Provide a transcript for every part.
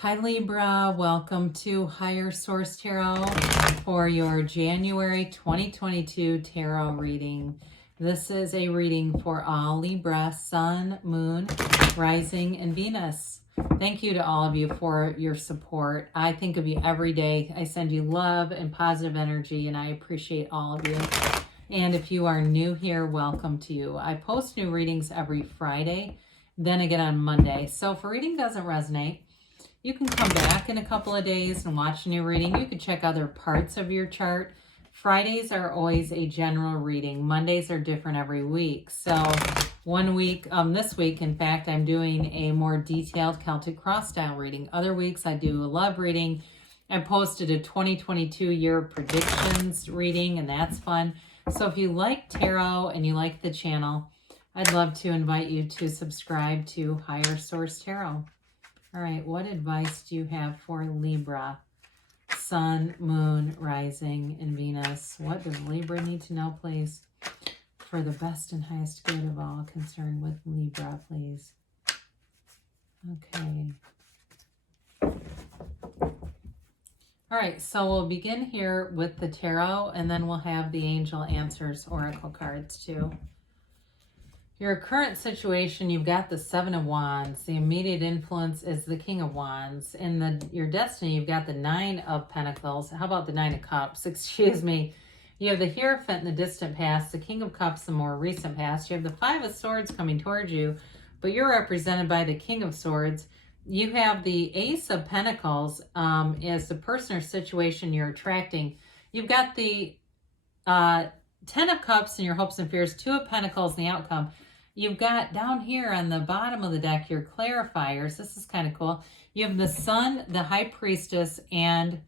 Hi Libra, welcome to Higher Source Tarot for your January 2022 tarot reading. This is a reading for all Libra, Sun, Moon, Rising, and Venus. Thank you to all of you for your support. I think of you every day. I send you love and positive energy, and I appreciate all of you. And if you are new here, welcome to you. I post new readings every Friday, then again on Monday. So if a reading doesn't resonate, you can come back in a couple of days and watch a new reading. You can check other parts of your chart. Fridays are always a general reading. Mondays are different every week. So one week, this week, in fact, I'm doing a more detailed Celtic cross style reading. Other weeks I do a love reading. I posted a 2022 year predictions reading, and that's fun. So if you like tarot and you like the channel, I'd love to invite you to subscribe to Higher Source Tarot. All right, what advice do you have for Libra? Sun, Moon, Rising, and Venus. What does Libra need to know, please? For the best and highest good of all concerned with Libra, please. Okay. All right, so we'll begin here with the tarot, and then we'll have the Angel Answers Oracle cards too. Your current situation, you've got the Seven of Wands. The immediate influence is the King of Wands. In your destiny, you've got the Nine of Pentacles. How about the Nine of Cups? Excuse me. You have the Hierophant in the distant past, the King of Cups the more recent past. You have the Five of Swords coming towards you, but you're represented by the King of Swords. You have the Ace of Pentacles as the person or situation you're attracting. You've got the Ten of Cups in your hopes and fears, Two of Pentacles in the outcome. You've got down here on the bottom of the deck your clarifiers. This is kind of cool. You have the Sun, the High Priestess, and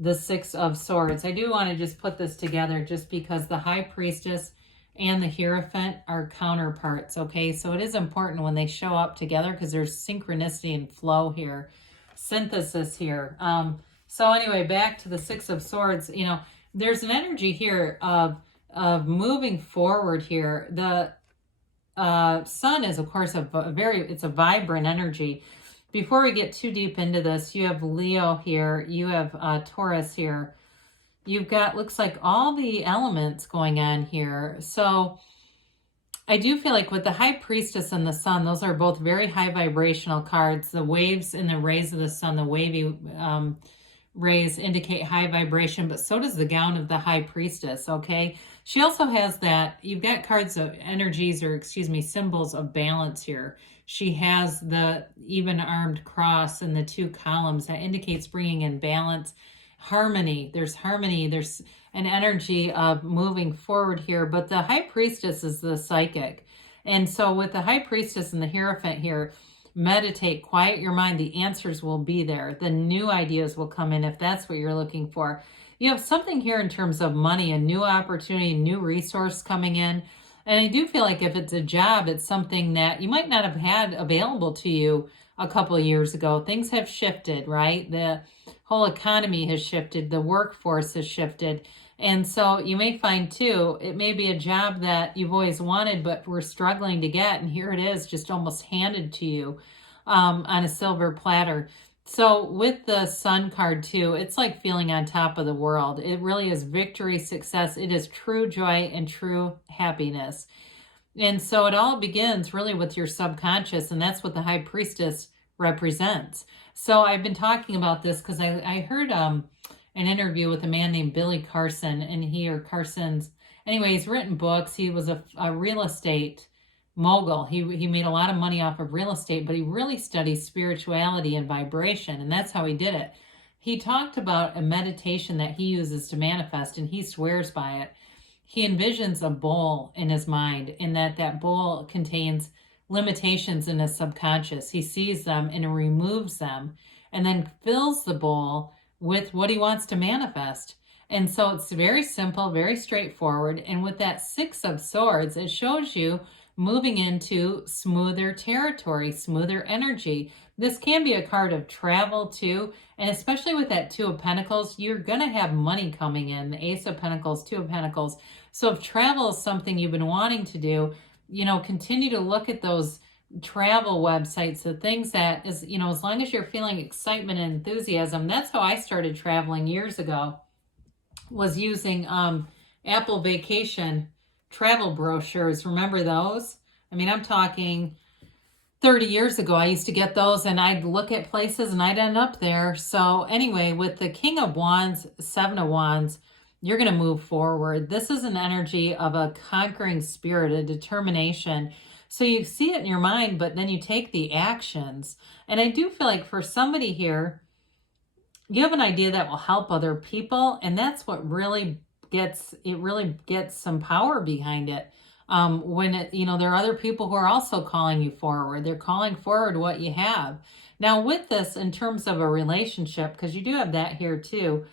the Six of Swords. I do want to just put this together just because the High Priestess and the Hierophant are counterparts, okay? So it is important when they show up together because there's synchronicity and flow here, synthesis here. So anyway, back to the Six of Swords. You know, there's an energy here of moving forward here. The Sun is, of course, it's a vibrant energy. Before we get too deep into this, you have Leo here, you have Taurus here. You've got, looks like, all the elements going on here. So I do feel like with the High Priestess and the Sun, those are both very high vibrational cards. The waves and the rays of the Sun, the wavy rays indicate high vibration, but so does the gown of the High Priestess, okay? She also has that, you've got cards of energies, or excuse me, symbols of balance here. She has the even-armed cross and the two columns. That indicates bringing in balance, harmony. There's harmony. There's an energy of moving forward here, but the High Priestess is the psychic. And so with the High Priestess and the Hierophant here, meditate, quiet your mind. The answers will be there. The new ideas will come in if that's what you're looking for. You have something here in terms of money, a new opportunity, new resource coming in. And I do feel like if it's a job, it's something that you might not have had available to you a couple of years ago. Things have shifted, right? The whole economy has shifted. The workforce has shifted. And so you may find too, it may be a job that you've always wanted, but we're struggling to get. And here it is, just almost handed to you on a silver platter. So with the Sun card too, it's like feeling on top of the world. It really is victory, success. It is true joy and true happiness. And so it all begins really with your subconscious, and that's what the High Priestess represents. So I've been talking about this because I heard an interview with a man named Billy Carson, and anyway, he's written books. He was a real estate mogul. He made a lot of money off of real estate, but he really studies spirituality and vibration, and that's how he did it. He talked about a meditation that he uses to manifest, and he swears by it. He envisions a bowl in his mind, and that bowl contains limitations in his subconscious. He sees them and removes them, and then fills the bowl with what he wants to manifest. And so it's very simple, very straightforward. And with that Six of Swords, it shows you moving into smoother territory, smoother energy. This can be a card of travel too. And especially with that Two of Pentacles, you're going to have money coming in. The Ace of Pentacles, Two of Pentacles. So if travel is something you've been wanting to do, you know, continue to look at those travel websites, the things that is, you know, as long as you're feeling excitement and enthusiasm. That's how I started traveling years ago, was using Apple Vacation travel brochures. Remember those? I mean, I'm talking 30 years ago. I used to get those and I'd look at places and I'd end up there. So anyway, with the King of Wands, Seven of Wands, you're going to move forward. This is an energy of a conquering spirit, a determination. So you see it in your mind, but then you take the actions. And I do feel like for somebody here, you have an idea that will help other people. And that's what really gets some power behind it. When it, you know, there are other people who are also calling you forward. They're calling forward what you have. Now with this, in terms of a relationship, because you do have that here too,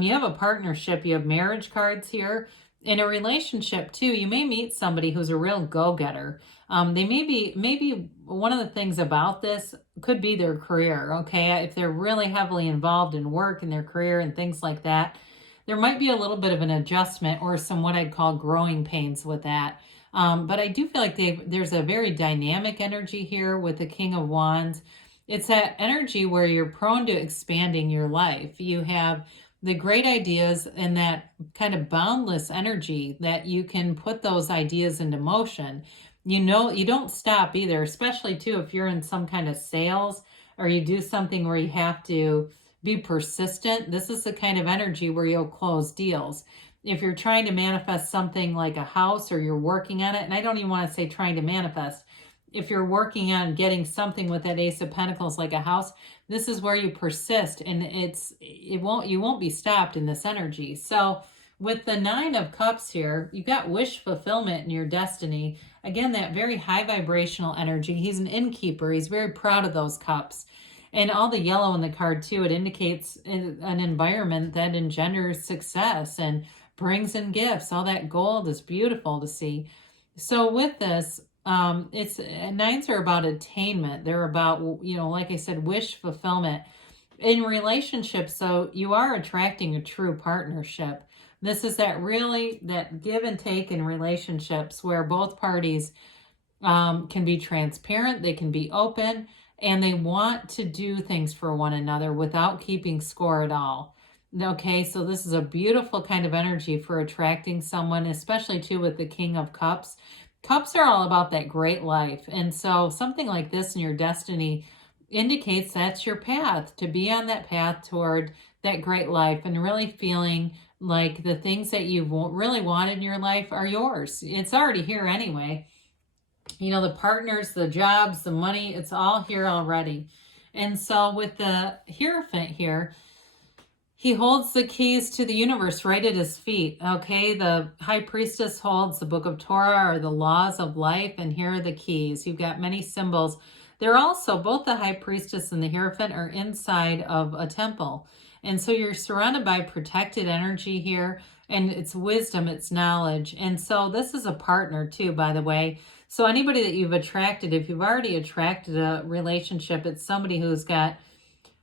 you have a partnership, you have marriage cards here. In a relationship too, you may meet somebody who's a real go-getter. They maybe one of the things about this could be their career, okay? If they're really heavily involved in work and their career and things like that, there might be a little bit of an adjustment or some what I'd call growing pains with that. But I do feel like there's a very dynamic energy here with the King of Wands. It's that energy where you're prone to expanding your life. You have the great ideas and that kind of boundless energy that you can put those ideas into motion. You know, you don't stop either, especially too if you're in some kind of sales or you do something where you have to be persistent. This is the kind of energy where you'll close deals. If you're trying to manifest something like a house or you're working on it, and I don't even want to say trying to manifest, if you're working on getting something with that Ace of Pentacles like a house, this is where you persist and you won't be stopped in this energy. So with the Nine of Cups here, you've got wish fulfillment in your destiny. Again, that very high vibrational energy. He's an innkeeper. He's very proud of those cups. And all the yellow in the card too, it indicates an environment that engenders success and brings in gifts. All that gold is beautiful to see. So with this, nines are about attainment. They're about, you know, like I said, wish fulfillment. In relationships, so you are attracting a true partnership. This is that give and take in relationships where both parties can be transparent, they can be open, and they want to do things for one another without keeping score at all. Okay, so this is a beautiful kind of energy for attracting someone, especially too with the King of Cups. Cups are all about that great life. And so something like this in your destiny indicates that's your path, to be on that path toward that great life and really feeling like the things that you really wanted in your life are yours. It's already here anyway. You know, the partners, the jobs, the money, it's all here already. And so with the Hierophant here, he holds the keys to the universe right at his feet, okay? The High Priestess holds the Book of Torah or the laws of life, and here are the keys. You've got many symbols. They're also, both the High Priestess and the Hierophant are inside of a temple. And so you're surrounded by protected energy here, and it's wisdom, it's knowledge. And so this is a partner too, by the way. So anybody that you've attracted, if you've already attracted a relationship, it's somebody who's got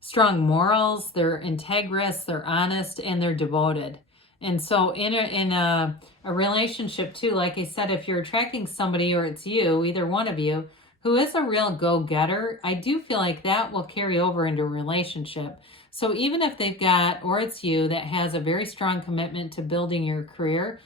strong morals, they're integrous, they're honest, and they're devoted. And so in a relationship too, like I said, if you're attracting somebody or it's you, either one of you, who is a real go-getter, I do feel like that will carry over into a relationship. So even if they've got, or it's you, that has a very strong commitment to building your career,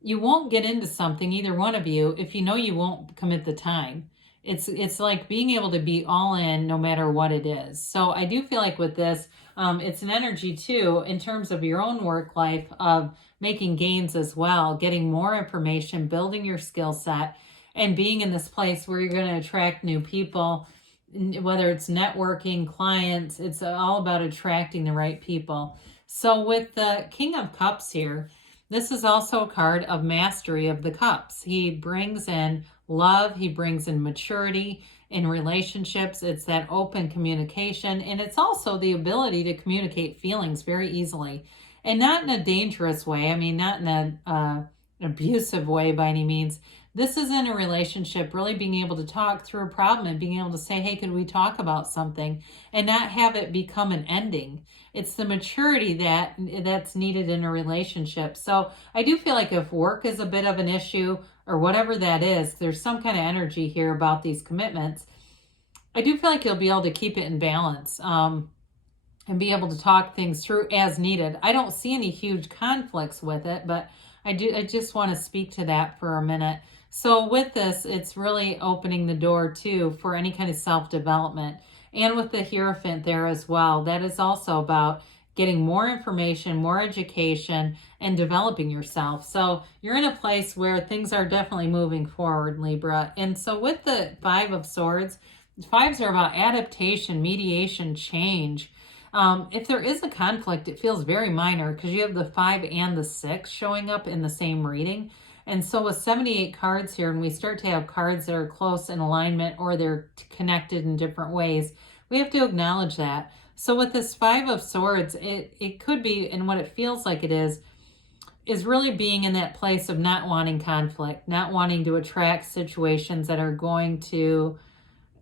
you won't get into something, either one of you, if you know you won't commit the time. It's like being able to be all in no matter what it is. So I do feel like with this, it's an energy too, in terms of your own work life, of making gains as well, getting more information, building your skill set, and being in this place where you're going to attract new people, whether it's networking, clients, it's all about attracting the right people. So with the King of Cups here, this is also a card of mastery of the cups. He brings in love, he brings in maturity in relationships. It's that open communication, and it's also the ability to communicate feelings very easily, and not in a dangerous way. I mean, not in an abusive way by any means. This is in a relationship, really being able to talk through a problem and being able to say, hey, could we talk about something, and not have it become an ending. It's the maturity that's needed in a relationship. So I do feel like if work is a bit of an issue or whatever that is, there's some kind of energy here about these commitments. I do feel like you'll be able to keep it in balance. And be able to talk things through as needed. I don't see any huge conflicts with it, but I just want to speak to that for a minute. So with this, it's really opening the door too for any kind of self-development. And with the Hierophant there as well, that is also about getting more information, more education, and developing yourself. So you're in a place where things are definitely moving forward, Libra. And so with the Five of Swords, fives are about adaptation, mediation, change. If there is a conflict, it feels very minor because you have the 5 and the 6 showing up in the same reading. And so with 78 cards here, and we start to have cards that are close in alignment or they're connected in different ways, we have to acknowledge that. So with this 5 of Swords, it could be, and what it feels like it is really being in that place of not wanting conflict, not wanting to attract situations that are going to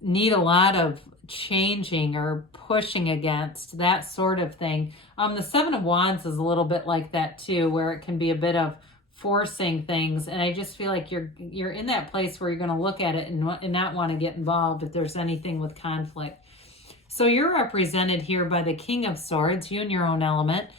need a lot of changing or pushing against, that sort of thing. The Seven of Wands is a little bit like that too, where it can be a bit of forcing things. And I just feel like you're in that place where you're going to look at it and not want to get involved if there's anything with conflict. So you're represented here by the King of Swords, you in your own element.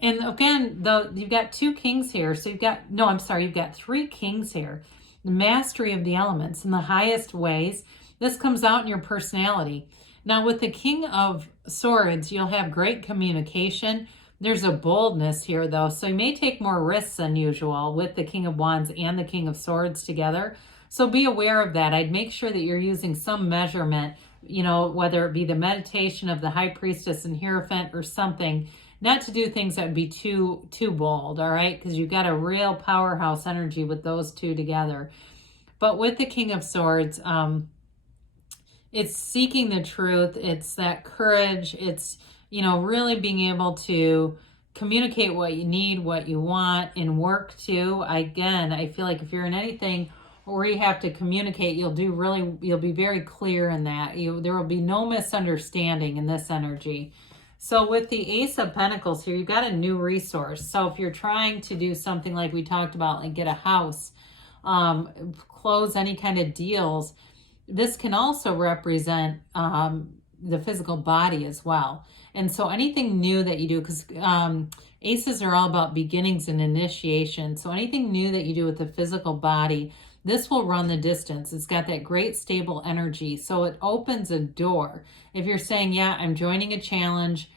And again, you've got 2 kings here. So you've got 3 kings here. The mastery of the elements in the highest ways. This comes out in your personality. Now with the King of Swords, you'll have great communication. There's a boldness here though. So you may take more risks than usual with the King of Wands and the King of Swords together. So be aware of that. I'd make sure that you're using some measurement, whether it be the meditation of the High Priestess and Hierophant or something, not to do things that would be too bold, all right? Because you've got a real powerhouse energy with those 2 together. But with the King of Swords, it's seeking the truth. It's that courage. It's, really being able to communicate what you need, what you want, and work to. Again, I feel like if you're in anything where you have to communicate, you'll be very clear in that. There will be no misunderstanding in this energy. So with the Ace of Pentacles here, you've got a new resource. So if you're trying to do something like we talked about, like get a house, close any kind of deals, this can also represent the physical body as well. And so anything new that you do, because aces are all about beginnings and initiation. So anything new that you do with the physical body, this will run the distance. It's got that great stable energy. So it opens a door. If you're saying, yeah, I'm joining a challenge,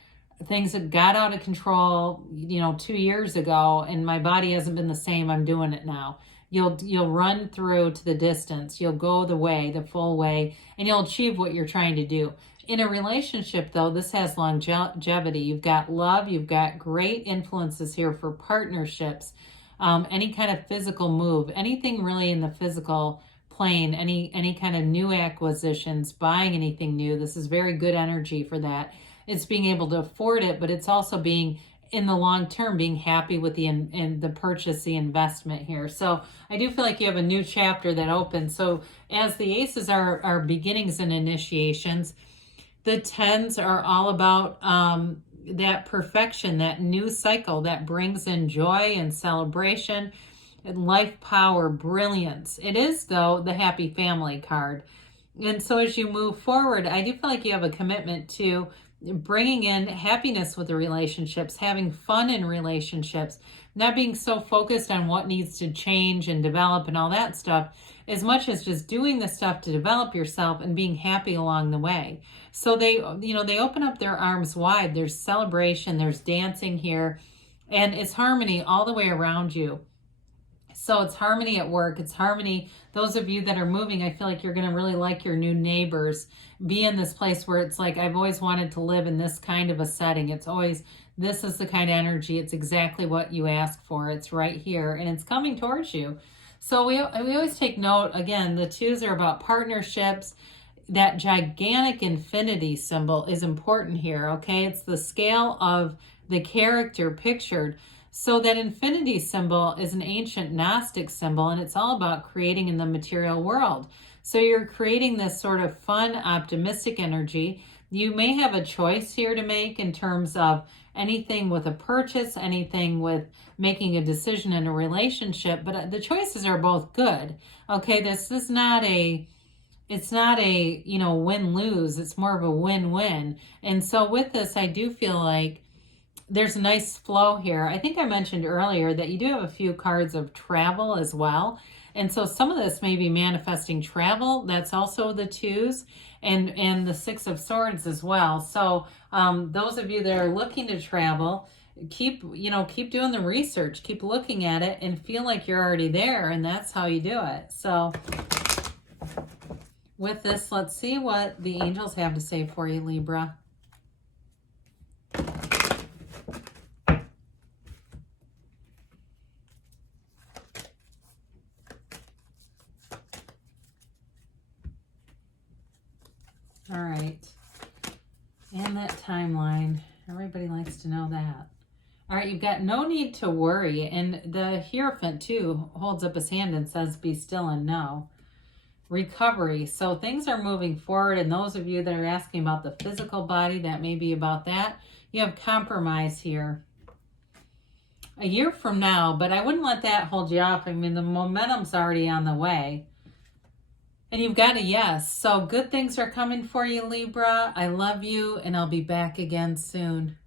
things that got out of control, 2 years ago, and my body hasn't been the same, I'm doing it now. You'll run through to the distance. You'll go the full way, and you'll achieve what you're trying to do. In a relationship, though, this has longevity. You've got love. You've got great influences here for partnerships, any kind of physical move, anything really in the physical plane, any kind of new acquisitions, buying anything new. This is very good energy for that. It's being able to afford it, but it's also being in the long term, being happy with the purchase, the investment here. So I do feel like you have a new chapter that opens. So as the aces are beginnings and initiations, the 10s are all about that perfection, that new cycle that brings in joy and celebration and life power, brilliance. It is, though, the happy family card. And so as you move forward, I do feel like you have a commitment to bringing in happiness with the relationships, having fun in relationships, not being so focused on what needs to change and develop and all that stuff, as much as just doing the stuff to develop yourself and being happy along the way. So they open up their arms wide. There's celebration, there's dancing here, and it's harmony all the way around you. So it's harmony at work. It's harmony. Those of you that are moving, I feel like you're going to really like your new neighbors. Be in this place where it's like, I've always wanted to live in this kind of a setting. It's always, this is the kind of energy. It's exactly what you ask for. It's right here and it's coming towards you. So we always take note, again, the 2s are about partnerships. That gigantic infinity symbol is important here, okay? It's the scale of the character pictured. So that infinity symbol is an ancient Gnostic symbol, and it's all about creating in the material world. So you're creating this sort of fun, optimistic energy. You may have a choice here to make in terms of anything with a purchase, anything with making a decision in a relationship, but the choices are both good. Okay, this is not a, it's not a, win-lose. It's more of a win-win. And so with this, I do feel like there's a nice flow here. I think I mentioned earlier that you do have a few cards of travel as well. And so some of this may be manifesting travel. That's also the twos and the Six of Swords as well. So those of you that are looking to travel, keep doing the research, keep looking at it and feel like you're already there. And that's how you do it. So with this, let's see what the angels have to say for you, Libra. All right. And that timeline. Everybody likes to know that. All right, you've got no need to worry. And the Hierophant, too, holds up his hand and says, be still and know. Recovery. So things are moving forward. And those of you that are asking about the physical body, that may be about that. You have compromise here. A year from now, but I wouldn't let that hold you off. I mean, the momentum's already on the way. And you've got a yes. So good things are coming for you, Libra. I love you, and I'll be back again soon.